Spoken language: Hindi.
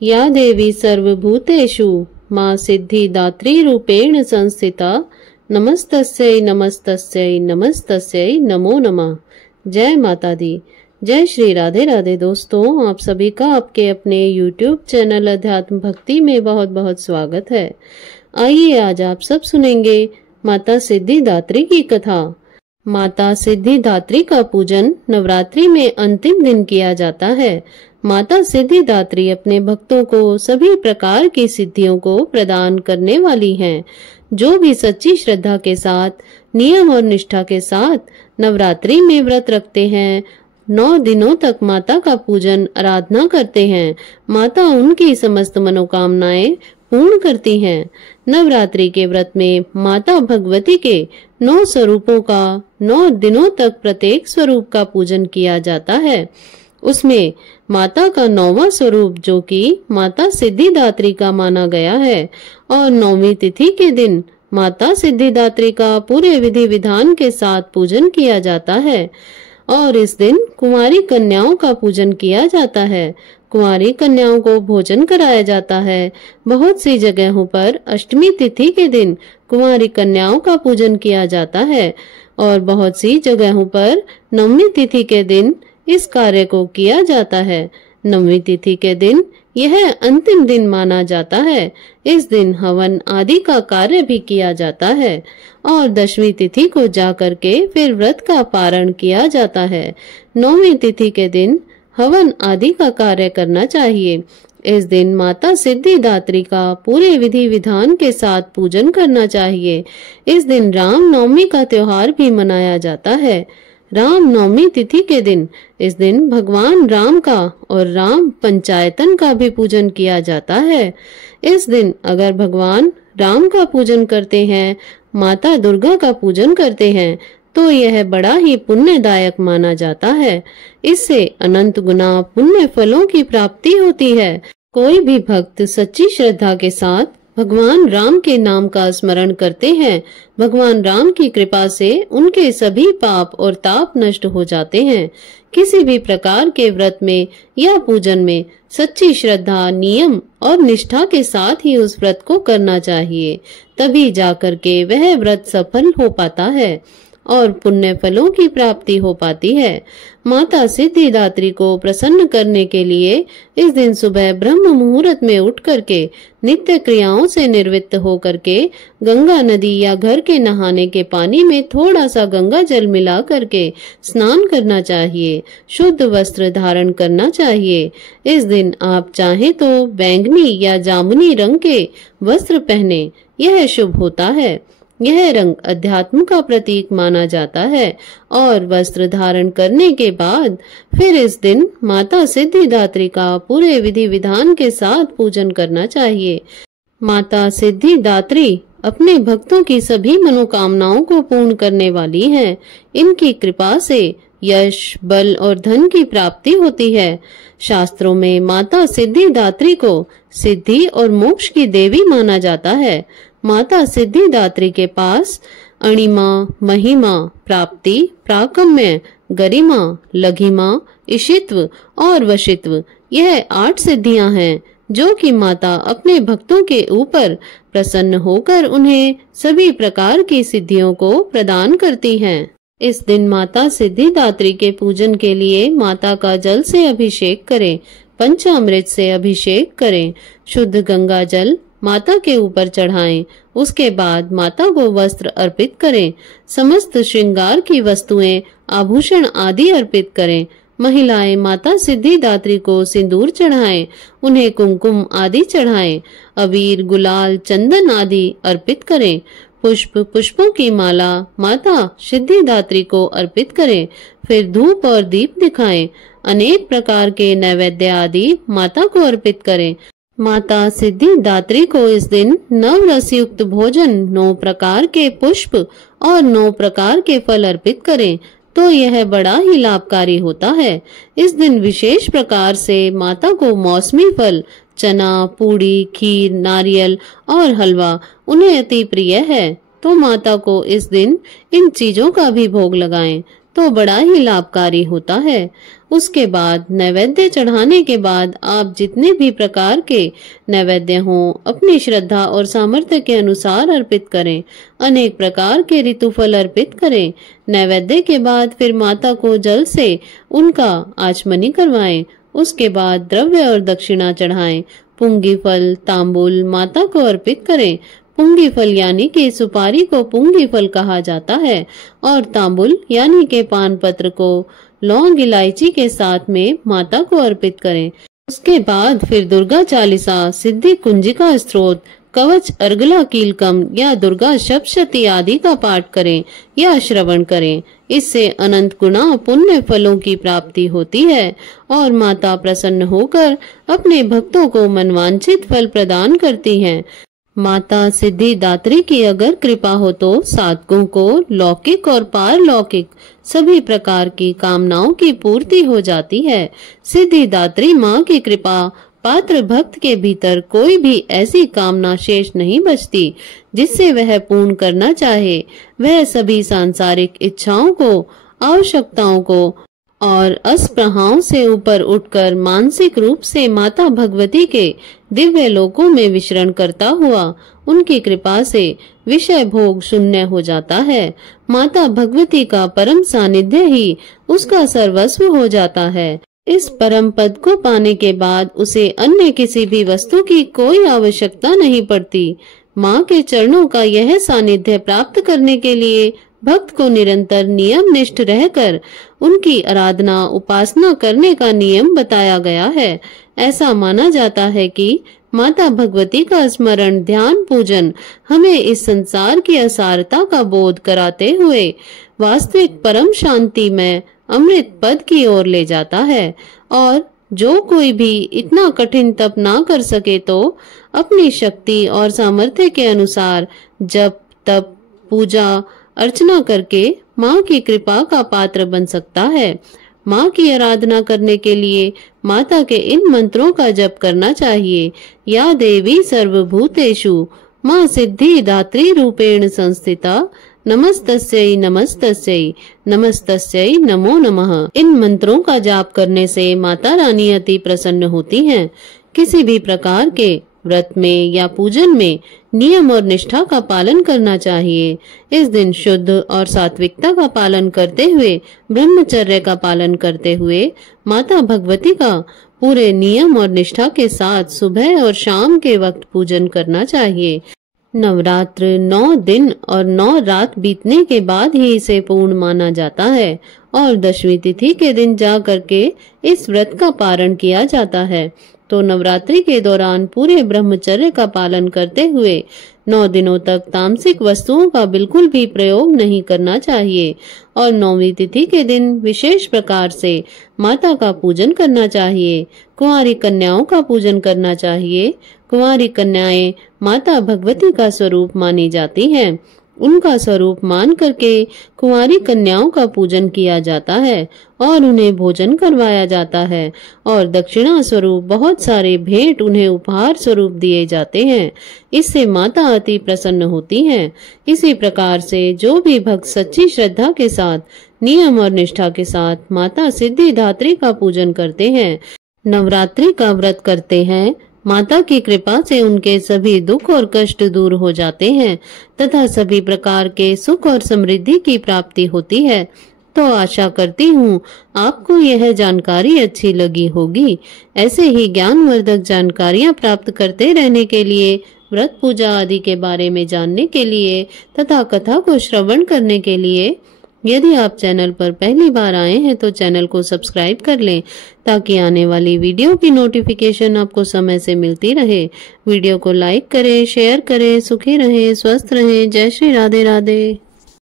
या देवी सर्वभूतेषु मां सिद्धिदात्री रूपेण संस्थिता नमस्तस्यै नमस्तस्यै नमस्तस्यै नमो नमः। जय माता दी। जय श्री राधे राधे। दोस्तों, आप सभी का आपके अपने YouTube चैनल अध्यात्म भक्ति में बहुत बहुत स्वागत है। आइए आज आप सब सुनेंगे माता सिद्धिदात्री की कथा। माता सिद्धिदात्री का पूजन नवरात्रि में अंतिम दिन किया जाता है। माता सिद्धिदात्री अपने भक्तों को सभी प्रकार की सिद्धियों को प्रदान करने वाली हैं। जो भी सच्ची श्रद्धा के साथ, नियम और निष्ठा के साथ नवरात्रि में व्रत रखते हैं, 9 दिनों तक माता का पूजन आराधना करते हैं, माता उनकी समस्त मनोकामनाएं पूर्ण करती हैं। नवरात्रि के व्रत में माता भगवती के 9 स्वरूपों का 9 दिनों तक प्रत्येक स्वरूप का पूजन किया जाता है। उसमें माता का 9वां स्वरूप जो कि माता सिद्धिदात्री का माना गया है और 9वीं तिथि के दिन माता सिद्धिदात्री का पूरे विधि विधान के साथ पूजन किया जाता है और इस दिन कुंवारी कन्याओं का पूजन किया जाता है। कुंवारी कन्याओं को भोजन कराया जाता है। बहुत सी जगहों पर अष्टमी तिथि के दिन कुंवारी कन्याओं का पूजन किया जाता है और बहुत सी जगहों पर 9वीं तिथि के दिन इस कार्य को किया जाता है। 9वीं तिथि के दिन यह अंतिम दिन माना जाता है। इस दिन हवन आदि का कार्य भी किया जाता है और 10वीं तिथि को जाकर के फिर व्रत का पारण किया जाता है। 9वीं तिथि के दिन हवन आदि का कार्य करना चाहिए। इस दिन माता सिद्धिदात्री का पूरे विधि विधान के साथ पूजन करना चाहिए। इस दिन राम नवमी का त्योहार भी मनाया जाता है। राम नवमी तिथि के दिन इस दिन भगवान राम का और राम पंचायतन का भी पूजन किया जाता है। इस दिन अगर भगवान राम का पूजन करते हैं, माता दुर्गा का पूजन करते हैं तो यह बड़ा ही पुण्यदायक माना जाता है। इससे अनंत गुना पुण्य फलों की प्राप्ति होती है। कोई भी भक्त सच्ची श्रद्धा के साथ भगवान राम के नाम का स्मरण करते हैं, भगवान राम की कृपा से उनके सभी पाप और ताप नष्ट हो जाते हैं। किसी भी प्रकार के व्रत में या पूजन में सच्ची श्रद्धा, नियम और निष्ठा के साथ ही उस व्रत को करना चाहिए। तभी जाकर के वह व्रत सफल हो पाता है और पुण्य फलों की प्राप्ति हो पाती है। माता सिद्धिदात्री को प्रसन्न करने के लिए इस दिन सुबह ब्रह्म मुहूर्त में उठ करके नित्य क्रियाओं से निवृत्त हो करके गंगा नदी या घर के नहाने के पानी में थोड़ा सा गंगा जल मिला करके स्नान करना चाहिए। शुद्ध वस्त्र धारण करना चाहिए। इस दिन आप चाहें तो बैंगनी या जामुनी रंग के वस्त्र पहने, यह शुभ होता है। यह रंग अध्यात्म का प्रतीक माना जाता है और वस्त्र धारण करने के बाद फिर इस दिन माता सिद्धिदात्री का पूरे विधि विधान के साथ पूजन करना चाहिए। माता सिद्धिदात्री अपने भक्तों की सभी मनोकामनाओं को पूर्ण करने वाली हैं। इनकी कृपा से यश, बल और धन की प्राप्ति होती है। शास्त्रों में माता सिद्धिदात्री को सिद्धि और मोक्ष की देवी माना जाता है। माता सिद्धिदात्री के पास अणिमा, महिमा, प्राप्ति, प्राकम्य, गरिमा, लघिमा, इशित्व और वशित्व, यह 8 सिद्धियां हैं जो कि माता अपने भक्तों के ऊपर प्रसन्न होकर उन्हें सभी प्रकार की सिद्धियों को प्रदान करती हैं। इस दिन माता सिद्धिदात्री के पूजन के लिए माता का जल से अभिषेक करें, पंचामृत से अभिषेक करें, शुद्ध गंगा जल माता के ऊपर चढ़ाएं। उसके बाद माता को वस्त्र अर्पित करें। समस्त श्रृंगार की वस्तुएं, आभूषण आदि अर्पित करें। महिलाएं माता सिद्धिदात्री को सिंदूर चढ़ाएं, उन्हें कुमकुम आदि चढ़ाएं, अबीर, गुलाल, चंदन आदि अर्पित करें। पुष्पों की माला माता सिद्धिदात्री को अर्पित करें। फिर धूप और दीप दिखाएं। अनेक प्रकार के नैवेद्य आदि माता को अर्पित करें। माता सिद्धिदात्री को इस दिन 9 रस युक्त भोजन, 9 प्रकार के पुष्प और 9 प्रकार के फल अर्पित करें तो यह बड़ा ही लाभकारी होता है। इस दिन विशेष प्रकार से माता को मौसमी फल, चना, पूड़ी, खीर, नारियल और हलवा उन्हें अति प्रिय है तो माता को इस दिन इन चीजों का भी भोग लगाएं तो बड़ा ही लाभकारी होता है। उसके बाद नैवेद्य चढ़ाने के बाद आप जितने भी प्रकार के नैवेद्य हों अपनी श्रद्धा और सामर्थ्य के अनुसार अर्पित करें। अनेक प्रकार के ऋतुफल अर्पित करें। नैवेद्य के बाद फिर माता को जल से उनका आचमनी करवाएं। उसके बाद द्रव्य और दक्षिणा चढ़ाएं। पुंगी फल तांबूल माता को अर्पित करें। पुंगी फल यानी कि सुपारी को पुंगी फल कहा जाता है और तांबुल यानी के पान पत्र को लौंग इलायची के साथ में माता को अर्पित करें। उसके बाद फिर दुर्गा चालीसा, सिद्धि कुंजिका स्तोत्र, कवच, अर्गला कीलकम या दुर्गा सप्तशती आदि का पाठ करें या श्रवण करें। इससे अनंत गुना पुण्य फलों की प्राप्ति होती है और माता प्रसन्न होकर अपने भक्तों को मनवांछित फल प्रदान करती हैं। माता सिद्धि दात्री की अगर कृपा हो तो साधकों को लौकिक और पारलौकिक सभी प्रकार की कामनाओं की पूर्ति हो जाती है। सिद्धि दात्री माँ की कृपा पात्र भक्त के भीतर कोई भी ऐसी कामना शेष नहीं बचती जिससे वह पूर्ण करना चाहे। वह सभी सांसारिक इच्छाओं को, आवश्यकताओं को और अस्पृहाओं से ऊपर उठकर मानसिक रूप से माता भगवती के दिव्य लोकों में विचरण करता हुआ उनकी कृपा से विषय भोग शून्य हो जाता है। माता भगवती का परम सानिध्य ही उसका सर्वस्व हो जाता है। इस परम पद को पाने के बाद उसे अन्य किसी भी वस्तु की कोई आवश्यकता नहीं पड़ती। माँ के चरणों का यह सानिध्य प्राप्त करने के लिए भक्त को निरंतर नियम निष्ठ रहकर उनकी आराधना उपासना करने का नियम बताया गया है। ऐसा माना जाता है कि माता भगवती का स्मरण ध्यान पूजन हमें इस संसार की असारता का बोध कराते हुए वास्तविक परम शांति में अमृत पद की ओर ले जाता है। और जो कोई भी इतना कठिन तप ना कर सके तो अपनी शक्ति और सामर्थ्य के अनुसार जप तप पूजा अर्चना करके माँ की कृपा का पात्र बन सकता है। माँ की आराधना करने के लिए माता के इन मंत्रों का जप करना चाहिए। या देवी सर्वभूतेषु माँ सिद्धि दात्री रूपेण संस्थिता नमस्तस्यै नमस्तस्यै नमस्तस्यै नमो नमः। इन मंत्रों का जाप करने से माता रानी अति प्रसन्न होती हैं। किसी भी प्रकार के व्रत में या पूजन में नियम और निष्ठा का पालन करना चाहिए। इस दिन शुद्ध और सात्विकता का पालन करते हुए ब्रह्मचर्य का पालन करते हुए माता भगवती का पूरे नियम और निष्ठा के साथ सुबह और शाम के वक्त पूजन करना चाहिए। नवरात्र 9 दिन और 9 रात बीतने के बाद ही इसे पूर्ण माना जाता है और 10वीं तिथि के दिन जा करके इस व्रत का पारण किया जाता है। तो नवरात्रि के दौरान पूरे ब्रह्मचर्य का पालन करते हुए 9 दिनों तक तामसिक वस्तुओं का बिल्कुल भी प्रयोग नहीं करना चाहिए और 9वीं तिथि के दिन विशेष प्रकार से माता का पूजन करना चाहिए। कुंवारी कन्याओं का पूजन करना चाहिए। कुंवारी कन्याएं माता भगवती का स्वरूप मानी जाती हैं। उनका स्वरूप मान करके कुंवारी कन्याओं का पूजन किया जाता है और उन्हें भोजन करवाया जाता है और दक्षिणा स्वरूप बहुत सारे भेंट उन्हें उपहार स्वरूप दिए जाते हैं। इससे माता अति प्रसन्न होती हैं। इसी प्रकार से जो भी भक्त सच्ची श्रद्धा के साथ नियम और निष्ठा के साथ माता सिद्धिदात्री का पूजन करते हैं, नवरात्रि का व्रत करते हैं, माता की कृपा से उनके सभी दुख और कष्ट दूर हो जाते हैं तथा सभी प्रकार के सुख और समृद्धि की प्राप्ति होती है। तो आशा करती हूँ आपको यह जानकारी अच्छी लगी होगी। ऐसे ही ज्ञानवर्धक जानकारियाँ प्राप्त करते रहने के लिए, व्रत पूजा आदि के बारे में जानने के लिए तथा कथा को श्रवण करने के लिए यदि आप चैनल पर पहली बार आए हैं तो चैनल को सब्सक्राइब कर लें ताकि आने वाली वीडियो की नोटिफिकेशन आपको समय से मिलती रहे। वीडियो को लाइक करें, शेयर करें। सुखी रहें, स्वस्थ रहें। जय श्री राधे राधे।